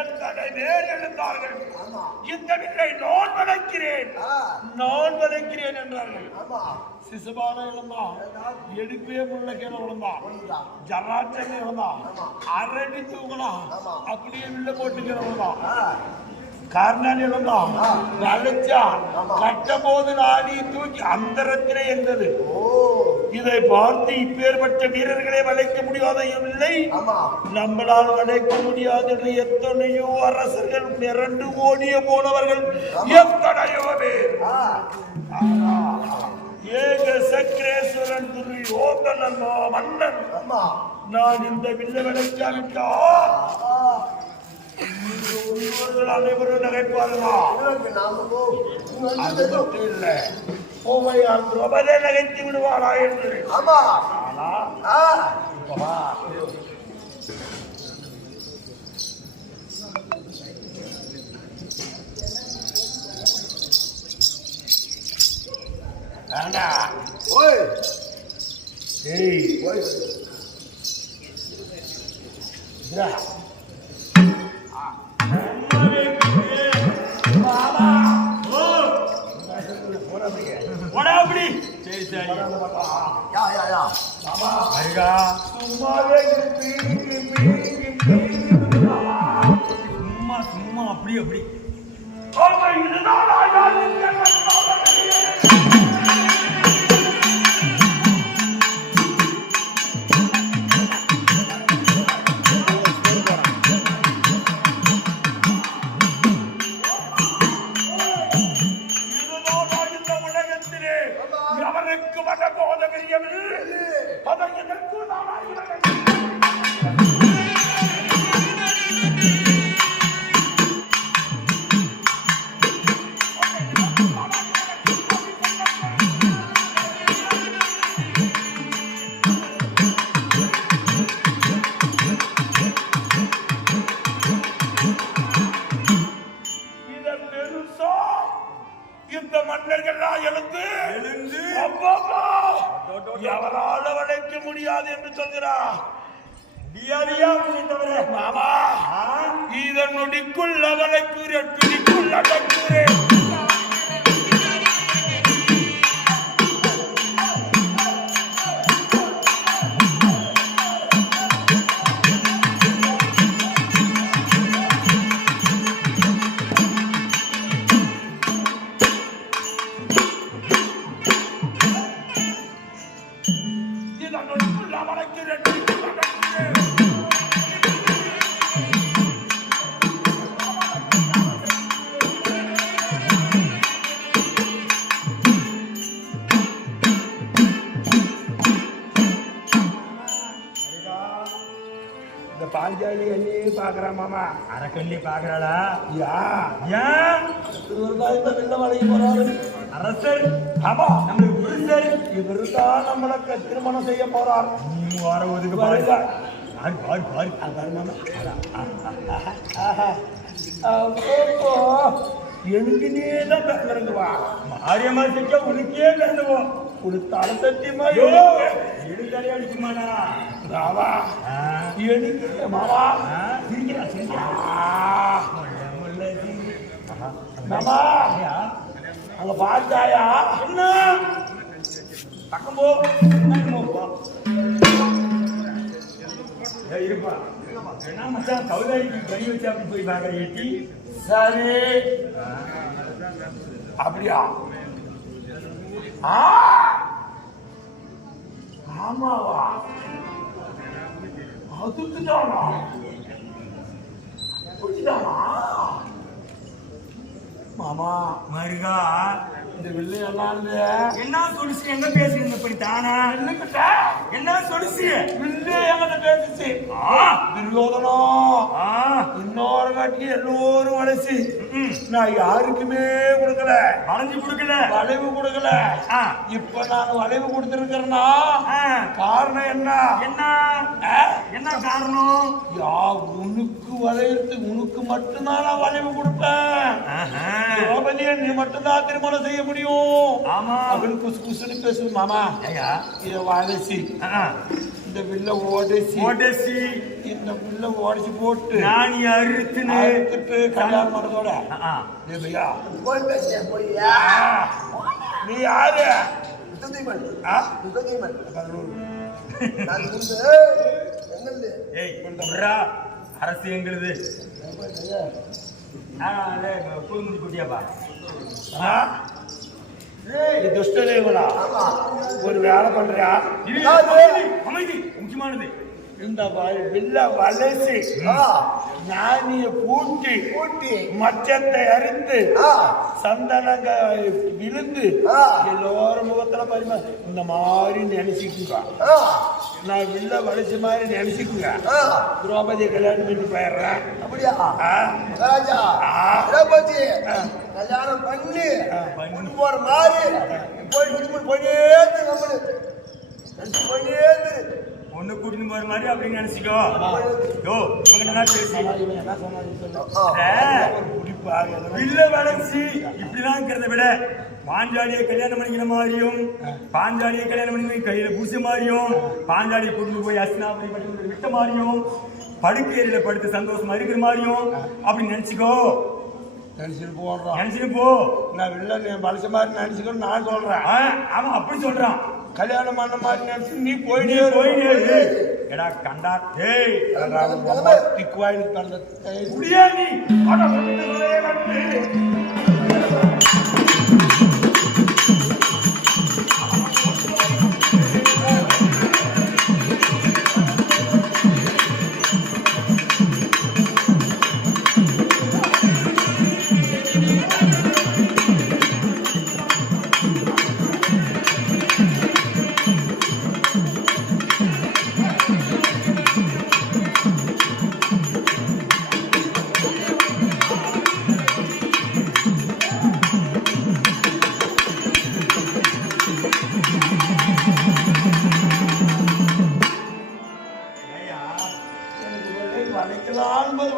எத்தனை பேர் எழுந்தார்கள். இந்த வில்லை நான் வளைக்கிறேன் என்றார்கள். சிசுபால இழந்தான், எடுப்பே முள்ள கீழே விழுந்தான், ஜராட்சமே விழுந்தான், அரடி தூங்கலாம், அப்படியே வில்ல போட்டு கீழே விழுந்தான். காரணம் இழந்தான், வளைச்சான், கட்ட போது நாடி தூக்கி அந்தரத்திலே இருந்தது. இதை பார்த்து இப்பேற்பட்ட வீரர்களை வளைக்க முடியாதையும் இல்லை, நம்மளால் வளைக்க முடியாது என்று எத்தனையோ அரசர்கள் மிரண்டு ஓடிய போனவர்கள் எத்தனையோ பேர். ஏக சக்கரேஸ்வரன் துரியோதனன் மன்னன் நான் இந்த வில்லை வளைக்காவிட்டா அனைவரும் நகைப்பார்களா? அது மட்டும் இல்லை, ஓமையால் பிரபலை நகைத்து விடுவாரா என்று. சும்மா அப்படி அப்படி எவரால் வளைக்க முடியாது என்று சொல்கிறார். மாமா, இதன் நொடிக்குள்ள வளைக்குறேன், பிடிக்குள்ள அடக்குறேன். பாஞ்சாலி அண்ணி பாக்குறா மாமா, அரக்கண்ணி பாக்குறாளா? வெள்ள வளைய போறாரு அரசர். ஆமா, நம்மளுக்கு புரிசர். இவரு தான் நம்மளுக்கு திருமணம் செய்ய போறார். வார ஒதுக்கு பாருங்க. எனக்கு நீதான் பிறந்துருங்குவா. மாரியம்மா செஞ்சா உனக்கே பிறந்துவோம். கொடுத்தாலும் சத்தியமா எழுதாலே அடிக்குமாடா. மாமா எனக்கு மாமா சிரிக்கிறா மாமா, அங்க பார்த்தாயா? என்ன பக்கம் போ இருப்பா. என்ன மச்சான் கவுதாரிக்கு கறி வச்சு அப்படி போய் பாக்குற எட்டி. சரி, அப்படியா? ஆமாவா? அதுக்குதானா? அப்படிதானா? மாமா மருகா, இந்த வில்லு என்ன சொல்லுச்சு? என்ன பேசுறீங்க இப்படி தானா? என்ன சொல்லுச்சு? வில்லு எங்கிட்ட பேசுச்சு. துரியோதனா இன்னொரு காட்டி எல்லோரும் வளைச்சு நான் யாருக்குமே கொடுக்கல, வளைவு கொடுக்கல. இப்ப நான் வளைவு கொடுத்திருக்கிறேன்னா காரணம் என்ன? என்ன காரணம்? உனக்கு வளையறதுக்கு உனக்கு மட்டும்தான் நான் வளைவு கொடுப்பேன். திரௌபதியை நீ மட்டும்தான் திருமணம் செய்ய முடியும். ஆமா, அவன் குசு குசுன்னு பேசும். மாமா இத வளைச்சு இந்த வில்ல ஓடேசி இந்த வில்ல ஓடிச்சு போட்டு நான் அறுத்துட்டு கல்யாணம் பண்ணதோட போய் பேசிய போய்யா நீ யாரு அரசு எங்களுது குழுமுடி குட்டியாப்பா துஷ்டதேவனா ஒரு வேலை பண்றியா அமைதி முக்கியமானது இந்த வில்ல வளைசி ஞானிய பூட்டி மச்சத்தை அறுத்து சந்தனங்க விழுந்து எல்லோரும் முகத்துல பரிமா இந்த மாதிரி நினைச்சுக்குங்க நான் வில்ல வளைச்சு மாதிரி நினைச்சுக்குங்க திரௌபதி கல்யாணம் பண்ணி போயிடுறேன் அப்படியா ராஜா திரௌபதி கல்யாணம் பண்ணி கொண்டு போற மாதிரி போய் போயிட்டே ஒண்ணு கூட்டின்னு போற மாதிரி அப்படின்னு நினைச்சுக்கோ இவங்க பேசி வில்ல வளர்ச்சி இப்படிதான் இருக்கிறத விட பாஞ்சாலியை கல்யாணம் பண்ணிக்கிற மாதிரியும் பாஞ்சாலியை கல்யாணம் பண்ணி கையில பூச மாதிரியும் பாஞ்சாலியை கொண்டு போய் அஸ்னாபதி பட்டி விட்ட மாதிரியும் படுக்கையில படுத்து சந்தோஷமா இருக்கிற மாதிரியும் அப்படின்னு நினைச்சுக்கோ நினைச்சுட்டு போ நான் வில்ல வளர்ச்ச மாதிரி நினைச்சுக்கணும் நான் சொல்றேன் அவன் அப்படி சொல்றான் கல்யாணம் பண்ண மாதிரி நினைச்சு நீ போயிட்டே எடா கண்டா திக்குவாயிலுக்கு பண்ண முடியா நீ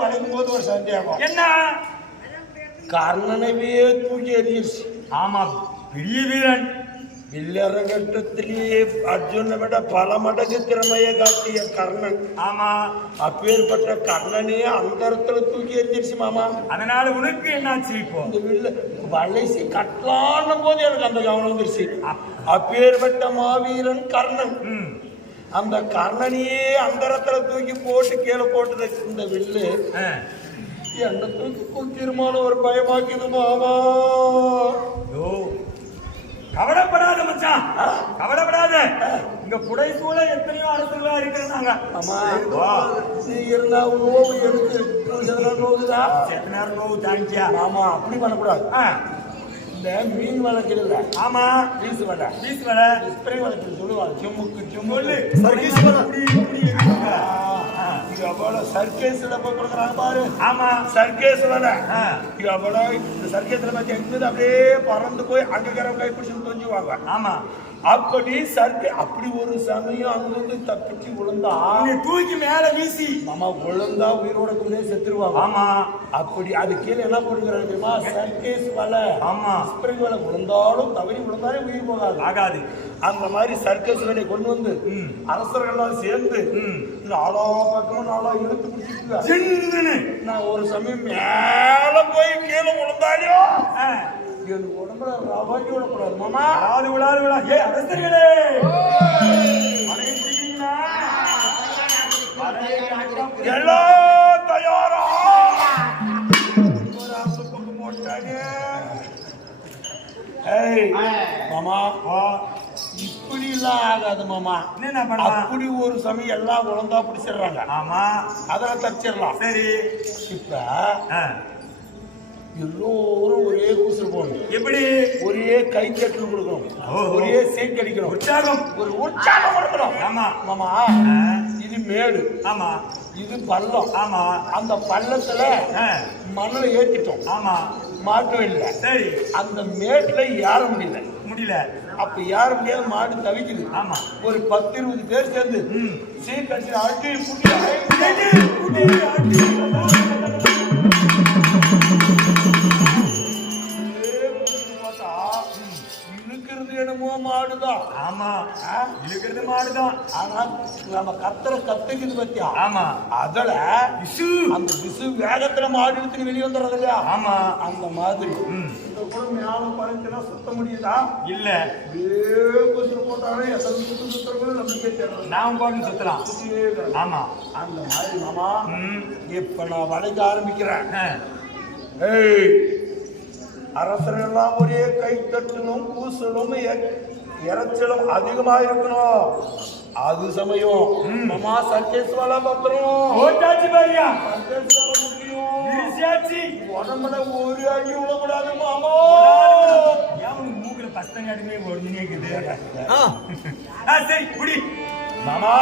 வளைக்கும் போது ஒரு சந்தேகம் என்ன கர்ணனவே தூக்கி எறிஞ்சிருச்சு ஆமா பெரிய வீரன் வில்லரங்கத்திலேயே அர்ஜுனை விட பல மடங்கு திறமையை காட்டிய கர்ணன் ஆமா அப்பேற்பட்ட கர்ணனே அந்தரத்துல தூக்கி எறிஞ்சிருச்சு மாமா அதனால உனக்கு என்னாச்சு இப்போ இந்த வில்ல வளைசி கட்டலான போது எனக்கு அந்த கவனம் வந்துருச்சு அப்பேற்பட்ட மாவீரன் கர்ணன் அந்த கர்ணனையே அந்தரத்துல தூக்கி போட்டு கீழே போட்டது இந்த வில்லு என்ன தூக்கி குத்திருமான ஒரு பயமாக்கிது மாமா கவலைப்படாத மச்சான் கவலைப்படாத இங்க புடைசூழ எத்தனையோ அரசுகளா இருக்கிறாங்க ஆமா நீ இருந்தா எடுத்து போகுதா செத்த நேரம் போகுது தாங்கியா ஆமா அப்படி பண்ணக்கூடாது இந்த மீன் வளர்க்கல ஆமா பீஸ் வலை ஸ்ப்ரே வளர்க்கறது சொல்லுவாங்க ஜம்முக்கு ஜம்மு சர்க்கேஸ்ல போய் கொடுக்குறாங்க பாரு ஆமா சர்க்கேஸ் வலை இந்த சர்க்கேஸ்ல பார்த்து எங்க அப்படியே பறந்து போய் அங்க கை பிடிச்சு தொஞ்சுவாங்க ஆமா அப்படி அப்படி ஒரு சமயம் அங்கிருந்து தப்பிச்சு விழுந்தா தூக்கி மேல வீசி நம்ம விழுந்தா உயிரோட கொண்டே செத்துருவாங்க ஆமா அப்படி அது கீழே என்ன போட்டுக்கிறாங்க தெரியுமா சர்க்கேஸ் வலை ஆமா ஸ்ப்ரிங் வலை விழுந்தாலும் தவறி விழுந்தாலே உயிர் போகாது அந்த மாதிரி சர்க்கஸ் வேலையை கொண்டு வந்து அரசர்கள்லாம் சேர்ந்து நாலா பக்கமும் நாளா இழுத்து பிடிச்சிட்டு நான் ஒரு சமயம் மேல போய் கீழே விழுந்தாலையோ எனக்கு உடம்புல ரவாக்கி விடக்கூடாது மாமா விழா ஏ அரசர்களே எல்லாம் தயாரா ஒரு அரசு பங்கு போட்டாங்க மாமா இப்படி எல்லாம் ஆகாது மாமா என்ன பண்ண அப்படி ஒரு சமயம் எல்லாம் உழந்தா பிடிச்சிடுறாங்க ஆமா அதெல்லாம் தப்பிச்சிடலாம் சரி இப்ப எல்லோரும் ஒரே கூசல் போடணும் எப்படி ஒரே கை தட்டல் கொடுக்கணும் ஒரே சேக் அடிக்கணும் உற்சாகம் ஒரு உற்சாகம் கொடுக்கணும் ஆமா மாமா இது மேடு ஆமா இது பள்ளம் ஆமா அந்த பள்ளத்துல மணலை ஏத்திட்டோம் ஆமா மாட்டும் இல்லை சரி அந்த மேட்டுல ஏற முடியல அப்ப ஏற முடியாத மாடு தவிக்குது ஆமா ஒரு 10-20 பேர் சேர்ந்து சீக் அடிச்சு அடி இழுக்கிறது என்னமோ மாடுதான் ஆமா இழுக்கிறது மாடுதான். ஆனா நம்ம கத்துற கத்துக்குது பத்தியா? ஆமா. அதுல விசு அந்த விசு வேகத்துல மாடு எடுத்து வெளியே வந்துடுறது இல்லையா? ஆமா. அந்த மாதிரி இந்த கூட ஞானம் பழத்துல சுத்த முடியுதா? இல்ல. கொஞ்சம் போட்டாலே எத்தனை சுத்தங்களும் நம்பிக்கை தேவை. நான் பாட்டு சுத்தலாம். ஆமா. அந்த மாதிரி மாமா இப்ப நான் வளைக்க ஆரம்பிக்கிறேன். அரசரெல்லாம் ஒரே கை தட்டணும், பூசலும் இறைச்சலும் அதிகமா இருக்கணும். அது சமயம் மாமா சர்க்கேஸ்வரா பத்திரம் ஓட்டாச்சு பாரியா. சர்க்கேஸ்வர முடியும். விரிசாச்சி. உடம்புல ஒரு அடி விடக்கூடாது மாமா. ஏன் மூக்குல பஸ்தங்காட்டுமே ஒரு இருக்குது. சரி குடி மாமா.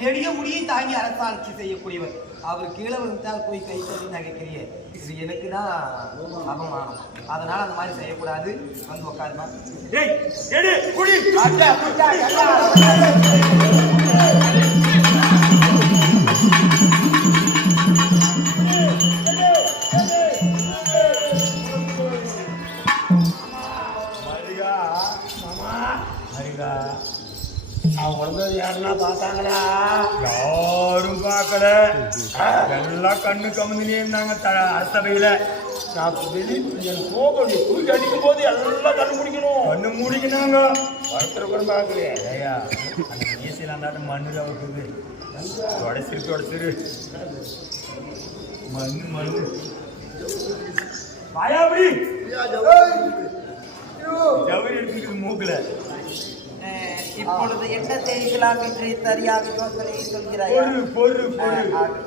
நெடிய முடியை தாங்கி அரசாட்சி செய்யக்கூடியவர். அவர் கீழே விழுந்தால் போய் கை தள்ளி நகைக்கிறிய இது எனக்கு தான் அவமானம். அதனால அந்த மாதிரி செய்யக்கூடாது. வந்து உட்காருமா. யாருன்னா பார்த்தாங்களா? யாரும் பார்க்கல. எல்லாம் கண்ணு கமுந்தினே இருந்தாங்க அரசபையில. நான் போகணும் தூக்கி அடிக்கும் போது எல்லாம் கண்ணு முடிக்கணும். கண்ணு முடிக்கணுங்க. ஒருத்தர் கூட பார்க்கலையே. ஐயா அந்த மீசையில் அந்த மண்ணு இருக்குது. தொடச்சிரு மண்ணு வாயாபடி ஜவரி எடுத்துக்கிட்டு மூக்குல. இப்பொழுது என்ன செய்யலாம் என்று தெரியாத யோசனை சொல்கிறாய்.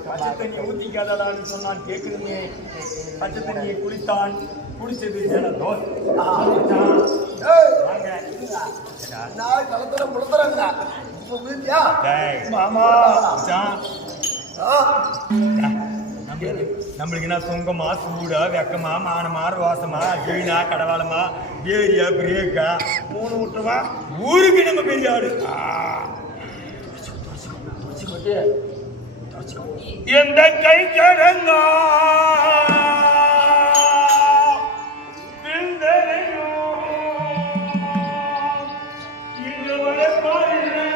பச்சை தண்ணி ஊத்திக்காதான்னு சொன்னான். கேக்குதுங்க. பச்சை தண்ணியை குளித்தான். குடிச்சது மாமா. நம்மளுக்கு என்ன சொங்கமா சூடா வெக்கமா மானமா ரோசமா ஜெயினா கடவாளமா ஏரியா பிரேக்கா 3 விட்டுமா? ஊருக்கு நம்ம பெரிய ஆடு. எந்த கை கடங்க இங்கு வளர்ப்பாரில்லை.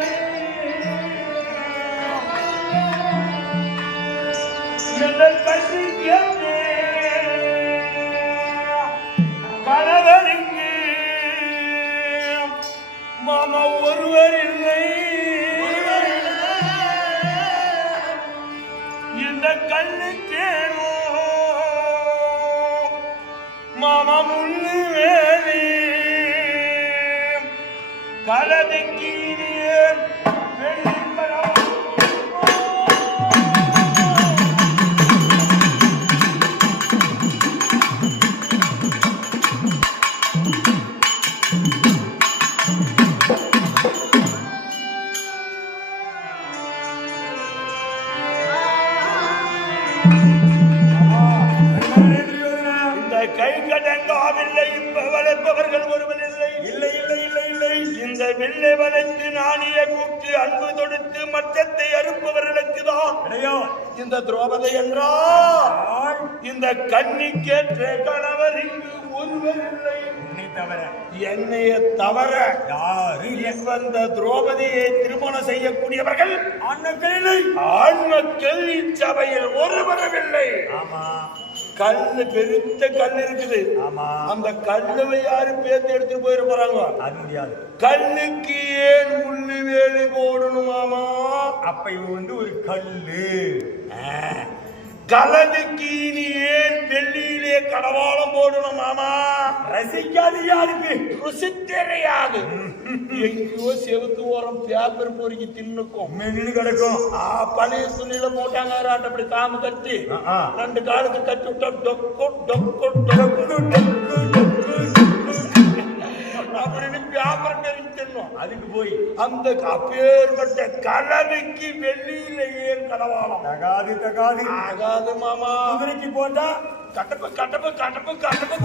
எந்த கட்சி கணவனுக்கு மாமா ஒருவர் இல்லை. இந்த கண்ணு கேளோ மாமா முள்ளு வேலி கலதைக்கு இந்த கை கடங்காவில்லை. வளர்ப்பவர்கள் ஒருவர் இல்லை. இல்லை இல்லை இல்லை இல்லை. இந்த வில்லை வளைத்து நாணிய கூட்டு அன்பு தொடுத்து மச்சத்தை அறுப்பவர்களுக்கு தான் இந்த திரௌபதி என்றால் இந்த கன்னிக்கேற்ற கணவர் இங்கு ஒருவர் இல்லை. என்னைய தவிர யாரு வந்த திரௌபதியை திருமணம் செய்யக்கூடியவர்கள் ஆண்மக்கள் இச்சபையில் ஒருவரும் இல்லை. ஆமா கல்லு பெருத்த கல் இருக்குது. ஆமா. அந்த கல்லுல யாரு பேத்து எடுத்துட்டு போயிட போறாங்க? அது முடியாது. கல்லுக்கு ஏன் முள்ளு வேலி போடணுமாமா? அப்ப இவன் ஒரு கல்லு. கலனுக்கு நீ ஏன் வெள்ளியிலே கடவாளம் போடணும் மாமா? ரசிக்காது யாருக்கு? ருசி தெரியாது. எங்கேயோ செவுத்து ஓரம் பேப்பர் பொறுக்கி தின்னுக்கும் மென்னு கிடக்கும். பழைய துணியில போட்டாங்க அப்படி காம கட்டி 2 காலுக்கு கட்டி விட்டா டொக்கு டொக்கு டொக்கு அப்படின்னு பேப்பர் நெருங்கி தின்னும். அதுக்கு போய் அந்த அப்பேற்பட்ட கலனுக்கு வெள்ளியில ஏன் கடவாளம்? தகாது தகாது ஆகாது மாமா. குதிரைக்கு போட்டா கட்டப்பு கட்டப்பு கட்டப்பு கட்டப்பு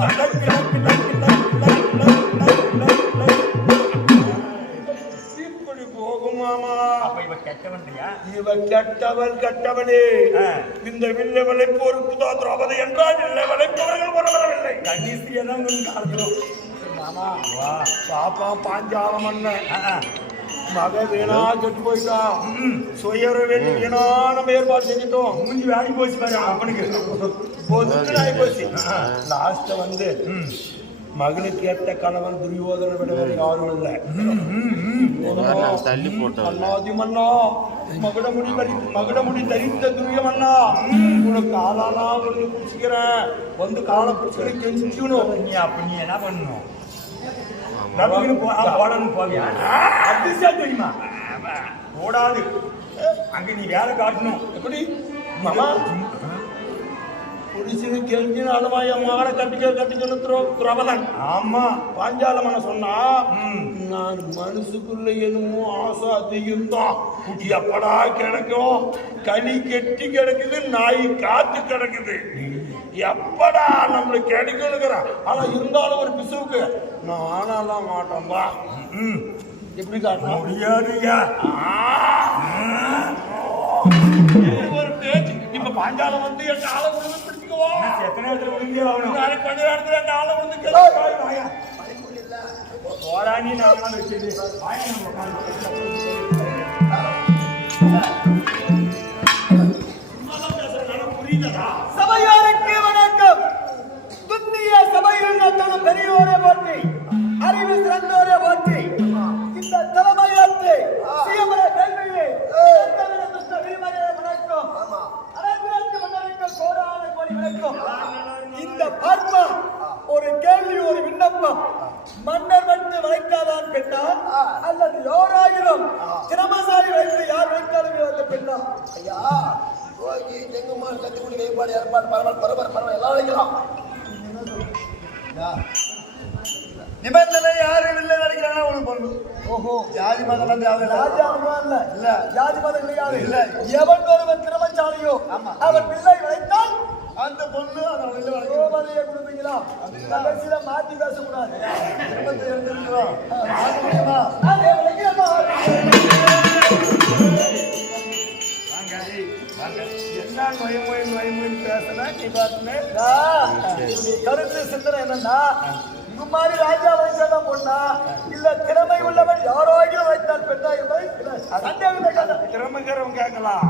இப்படி போகும் மாமா. இவ கெட்டவன்யா? இவ கெட்டவள் கெட்டவளே. இந்த வில்லை வளைப்போருக்கு திரௌபதி என்றால் வில்லை வளைப்பவர்கள் வரவில்லை. கடைசியதான் மாமா பாப்பா பாஞ்சால மன்னன் மக வீணா கெட்டு போயிட்டா. சுயர வேண்டி வீணான ஏற்பாடு செஞ்சுட்டோம். மூஞ்சி வேலை போச்சு பாரு அவனுக்கு. ஆகி போச்சு. லாஸ்ட் வந்து மகனுக்கு ஏற்ற கணவன் துரியோதனை விட வேற யாரும் இல்லை. அண்ணாதி மன்னா மகுடமுடி தரித்த துரிய மன்னா உனக்கு ஆளானா ஒன்று பிடிச்சிக்கிறேன் வந்து காலை பிடிச்சிக்கிற கெஞ்சிக்கணும். நீ அப்ப நீ என்ன பண்ணணும்? போடணும் போவியா? அதிர்ஷ்டம் தெரியுமா? போடாது. அங்க நீ வேலை காட்டணும். எப்படி மாமா புடிச்சுன்னு கெஞ்சின்னு அழுவா என் மகனை கட்டிக்கணும் திரௌபதன். ஆமா பாஞ்சாலமன சொன்னா நான் மனசுக்குள்ள என்னமோ ஆசை அதிகம் தான். எப்படா கிடைக்கும்? களி கெட்டி கிடக்குது, நாய் காத்து கிடக்குது. எப்படா நம்மளுக்கு கிடைக்கணுங்கிறான். ஆனா இருந்தாலும் ஒரு பிசுவுக்கு நான் ஆனாலாம் மாட்டோம்பா. எப்படி காட்டணும்? முடியாதுயா. ஒரு பேச்சு. இப்ப பாஞ்சாலம் வந்து என் ஆளை விழுந்து பிடிச்சுக்குவோம். எத்தனை இடத்துல விழுந்தே ஆகணும்? நாளைக்கு கொஞ்ச நேரத்துல என் ஆளை விழுந்து போடா நீ நான் வச்சது. சபையோருக்கு வணக்கம். துன்னிய சபையில் நடத்தும் பெரியோரை போற்றி, அறிவு சிறந்தோரை போற்றி, இந்த தலைமையேற்று சுயமர வேள்வியை துஷ்ட வீரமரே வணக்கம். அனைவருக்கு மன்னருக்கு கோடான கோடி வணக்கம். இந்த பார்ப்பா ஒரு கேள்வி, ஒரு விண்ணப்பம். மன்னர் வந்து வளைக்காதான் பெண்ணா அல்லது யாராயிரம் திறமசாலி வைத்து யார் வைத்தாலும் அந்த பெண்ணா? ஐயா ரோகி தெங்குமான் கத்திக்குடி கைப்பாடு ஏற்பாடு பரவாயில்ல எல்லாம் வைக்கலாம். நிபந்தனை யாரும் இல்லை நினைக்கிறாங்க உனக்கு பொண்ணு. ஓஹோ ஜாதி மதம் வந்து இல்ல ஜாதி மதம் கிடையாது. இல்ல எவன் ஒருவன் திறமசாலியோ அவன் பிள்ளை வளைத்தால் அந்த பொண்ணு கோபலையை கொடுப்பீங்களா? கடைசியில மாத்தி பேசக்கூடாது. கருத்து சிந்தனை என்னன்னா, இந்த மாதிரி ராஜா வைத்தான் பொண்ணா இல்ல திறமை உள்ளவன் யாராவது வைத்தால் பெண்ணா என்பதை சந்தேகம். திறமைக்கிறவங்க கேட்கலாம்.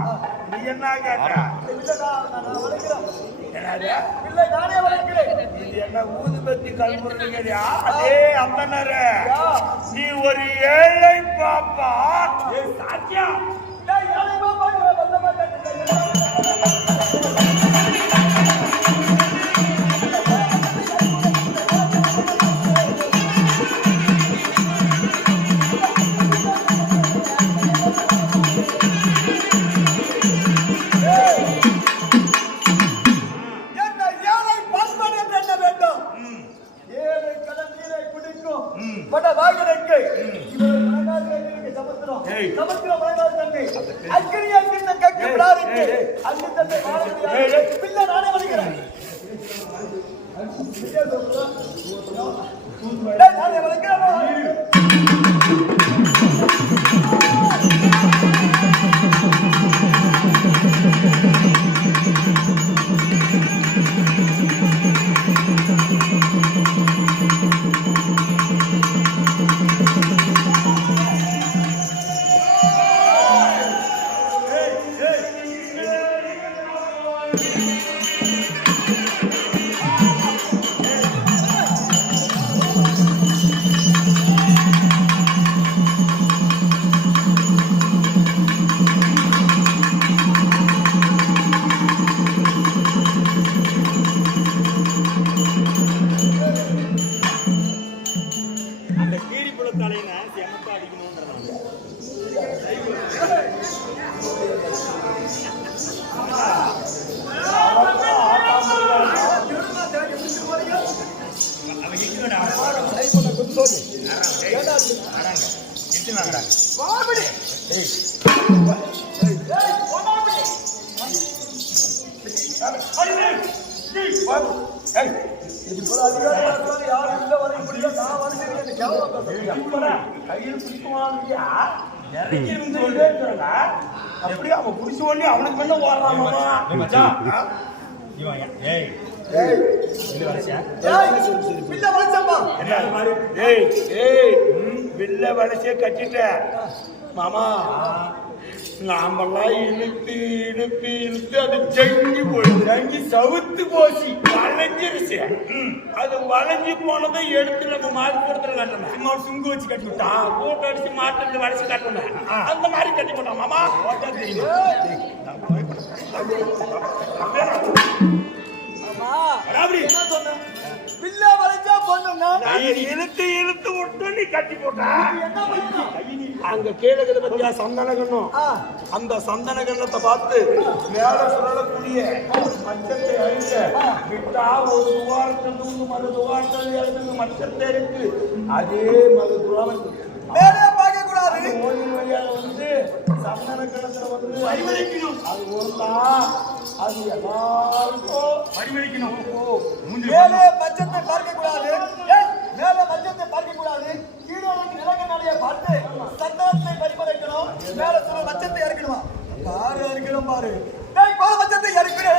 நீ என்ன கேட்ட? இல்லை நானே வளர்க்கிறேன். இது என்ன ஊதுபத்தி கல்முறையா? அதே அம்மனரு நீ ஒரு ஏழை பாப்பா. சாத்தியா ஏழை பாப்பா சொல்லு பாபடி கையில் பிடிக்குவாங்க அப்படியே அவன் பிடிச்ச உடனே அவனுக்கு மேல ஓடுறான். வில்ல வளர்ச்சிய கட்டிட்ட மாமா நாமெல்லாம் இழுத்து இழுத்து இழுத்து அது ஜங்கி போய் ஜங்கி சவுத்து போச்சு வளைஞ்சிருச்சு. அது வளைஞ்சு போனதை எடுத்து நம்ம மாட்டு கூடத்துல கட்டணும். சும்மா சுங்கு வச்சு கட்டி விட்டான். கூட்ட அடிச்சு மாட்டு வளைச்சு கட்டணும். அந்த மாதிரி கட்டி போட்டான் மாமா. இழுத்து இழுத்து விட்டு நீ கட்டி போட்ட. அங்க கீழே பத்தியா சந்தன கண்ணும். அந்த சந்தன கண்ணத்தை பார்த்து மேல சுழலக்கூடிய மச்சத்தை அழிக்க விட்டா ஒரு துவாரத்திலிருந்து மறு துவாரத்தில் மச்சத்தை இருக்கு. அதே மறு துவாரம் பார்க்க கூடாது. கோயில் வழியாக வந்து சந்தன கணத்துல வந்து பரிமளிக்கணும். அது ஒருதான் அது எல்லாருக்கும் பரிமளிக்கணும். மேலே மச்சத்தை பார்க்க கூடாது. மேல மச்சத்தை பார்க்க கூடாது. கீழே நிலக்கண்ணாடியை பார்த்து சந்தனத்தை பரிமளிக்கணும். மேல சொல்ல மச்சத்தை இறக்கணுமா? பாரு இறக்கணும் பாரு. மச்சத்தை இறக்கிறேன்.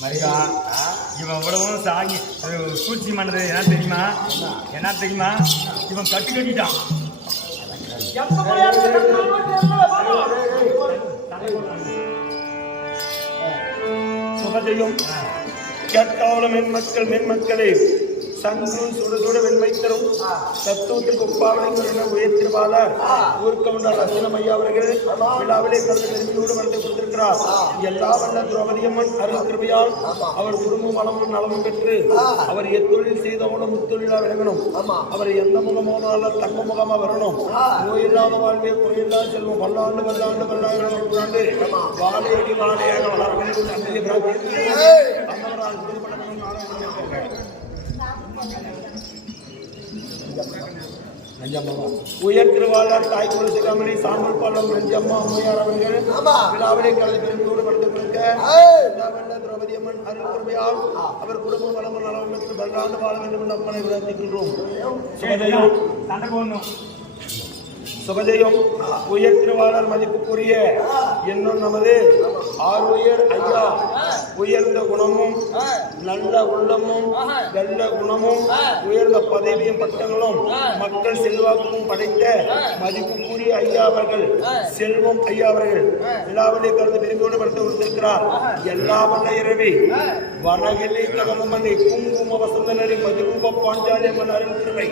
மரியா இவன் இவ்வளவும் சாகி சூழ்ச்சி பண்ணது என்ன தெரியுமா இவன் கட்டு கட்டிட்டான். சுகதையும் கேட்டாவளம் மென்மக்களே சங்கு சுட சுட வெண்மை தரும் தத்துவத்திற்கு ஒப்பாவளைகள் என உயர்த்திருவாளர் ஊர்க்கவுண்டார் ரத்தினம் ஐயா அவர்கள் விழாவிலே கலந்து பெருமையோடு வந்து கொடுத்திருக்கிறார். எல்லா வல்ல திரௌபதியம்மன் அருள் கிருபையால் அவர் குடும்பம் வளமும் நலமும் பெற்று அவர் எத்தொழில் செய்தவனும் முத்தொழிலா விளங்கணும். அவர் எந்த முகமானால தங்க முகமா வரணும். நோயில்லாத வாழ்வே குறையில்லா செல்வம் பல்லாண்டு பல்லாண்டு பல்லாயிரம் நூற்றாண்டு வாழையடி வாழையாக வளர வேண்டும். அன்னவரால் குடும்பப்பட்ட உயர் திருவாளர் தாய் குலசிகாமணி சாம்பல் பாலம் நஞ்சம்மா அம்மையார் அவர்கள் விழாவிலே கலந்து பெருந்தோடு படுத்துக் கொடுக்க திரௌபதி அம்மன் அருள் குருமையால் அவர் குடும்பம் வளமும் நலம் பெற்று பல்லாண்டு வாழ வேண்டும் என்று அம்மனை விளக்கின்றோம். சுகஜயம் உயர் திருவாளர் மதிப்புக்குரிய என்னும் நமது ஆறுயர் ஐயா உயர்ந்த குணமும் நல்ல உள்ளமும் நல்ல குணமும் உயர்ந்த பதவியும் பட்டங்களும் மக்கள் செல்வாக்கும் படைத்த மதிப்புக்குரிய ஐயா அவர்கள் செல்வம் ஐயா அவர்கள் விழாவிலே கலந்து பெருமையோடு படுத்து கொடுத்திருக்கிறார். எல்லா வல்ல இரவி வனகிலே கதமணி குங்கும வசந்தனரி மதிப்பு பாஞ்சாலி அம்மன் அருள் திருவை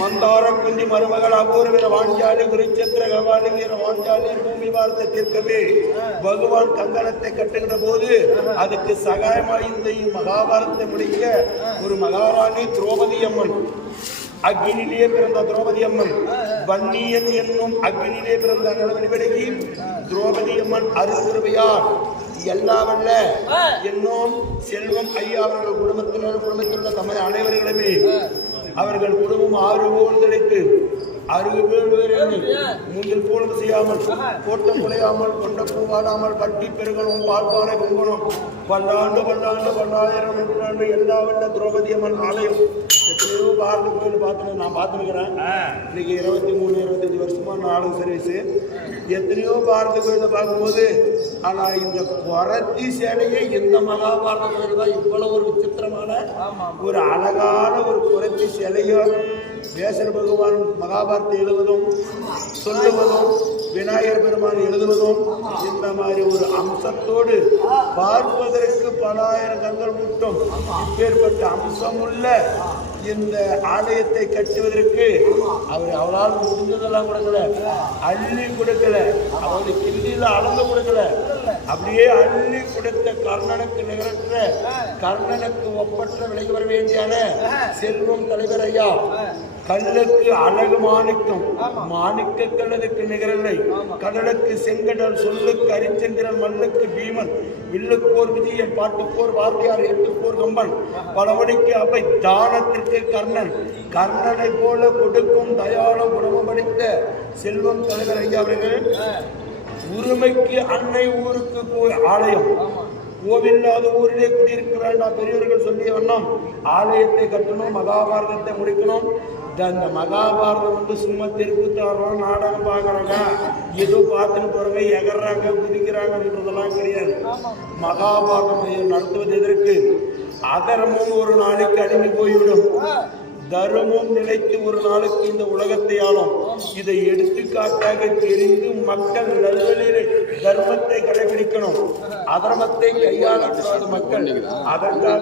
மந்தார குந்தி மருமகள் அபூர்வ வீர வாஞ்சாலி குருச்சத்திர கவாலி வீர வாஞ்சாலி பூமி வார்த்தை தீர்க்கவே பகவான் கங்கணத்தை கட்டுகிற போது அதுக்கு சகாயமாய் இந்த மகாபாரதத்தை முடிக்க ஒரு மகாராணி திரௌபதி அம்மன் அக்னியிலே பிறந்த திரௌபதி அம்மன் வன்னியன் என்னும் அக்னியிலே பிறந்த நடவடிக்கை திரௌபதி அம்மன் அருள் திருவையார் எல்லா வல்ல என்னும் செல்வம் ஐயா அவர்கள் குடும்பத்திலுள்ள தமது அனைவர்களுமே அவர்கள் குடும்பம் 6 போல் கிடைத்து 6 பேர் மூங்கில் போலும் செய்யாமல் கோட்டம் குலையாமல் கொண்ட பூவாடாமல் பட்டி பெருகணும் பால்பானை பொங்கணும் பல்லாண்டு பல்லாண்டு பல்லாயிரம் நூற்றாண்டு எல்லா வல்ல திரௌபதி அம்மன் ஆலயம் எத்தனையோ பாரத கோயில் பார்த்து நான் பார்த்துருக்கிறேன். இன்னைக்கு 23-25 வருஷமா நாலு சர்வீஸு எத்தனையோ பாரத கோயிலை பார்க்கும்போது ஆனால் இந்த குரத்தி சேலையே இந்த மகாபாரத கோயில் தான் இவ்வளவு ஒரு விசித்திரமான ஒரு அழகான ஒரு குரத்தி சிலையோ வேசர் பகவான் மகாபாரத்தை எழுதுவதும் சொல்லுவதும் விநாயகர் பெருமான் எழுதுவதும் இந்த மாதிரி ஒரு அம்சத்தோடு பார்ப்பதற்கு பலாயிரம் கண்கள் முட்டும் இப்பேற்பட்ட அம்சமுள்ள இந்த ஆலயத்தை கட்டுவதற்கு அவரால் முடிஞ்சதெல்லாம் கொடுக்கல, அள்ளி கொடுக்கல, அவருடைய கிள்ளியில அளந்து கொடுக்கல, அப்படியே அள்ளி கொடுத்த கர்ணனுக்கு நிகரற்ற கர்ணனுக்கு ஒப்பற்ற விலை வர வேண்டியான செல்வம் தலைவர் ஐயா கல்லுக்கு அழகு மாணிக்கம், மாணிக்க கல்லதுக்கு நிகரில்லை, கடலுக்கு செங்கடல், சொல்லுக்கு அரிச்சந்திரன், மல்லுக்கு பீமன், வில்லுக்கோர் விஜயன், பாட்டுக்கோர் வார்த்தையார், எட்டுக்கோர் கம்பன், பலவடிக்கு அவை, தானத்திற்கு கர்ணன், கர்ணனை போல கொடுக்கும் தயாள உணவு படித்த செல்வம் தலைவர் ஐயா அவர்கள் உரிமைக்கு அன்னை ஊருக்கு ஆலயம், கோவில்லாத ஊரிலே குடியிருக்க வேண்டாம் பெரியவர்கள் சொல்லிய வண்ணம் ஆலயத்தை கட்டணும், மகாபாரதத்தை முடிக்கணும். அந்த மகாபாரதம் சும்மா தெருக்கு தர்றோம், நாடகம் பார்க்குறாங்க, ஏதோ பார்த்துன்னு போறாங்க, எகர்றாங்க, குதிக்கிறாங்கன்றதெல்லாம் கிடையாது. மகாபாரதம் நடத்துவது எதற்கு? அதர்மம் ஒரு நாளைக்கு அழிந்து போய்விடும், தர்மம் நிலைத்து ஒரு நாளுக்கு இந்த உலகத்தை ஆளும். இதை எடுத்துக்காட்டாக தெரிந்து மக்கள் நல்வழியிலே தர்மத்தை கடைபிடிக்கணும், அதர்மத்தை கையாளக்கூடாது மக்கள். அதற்காக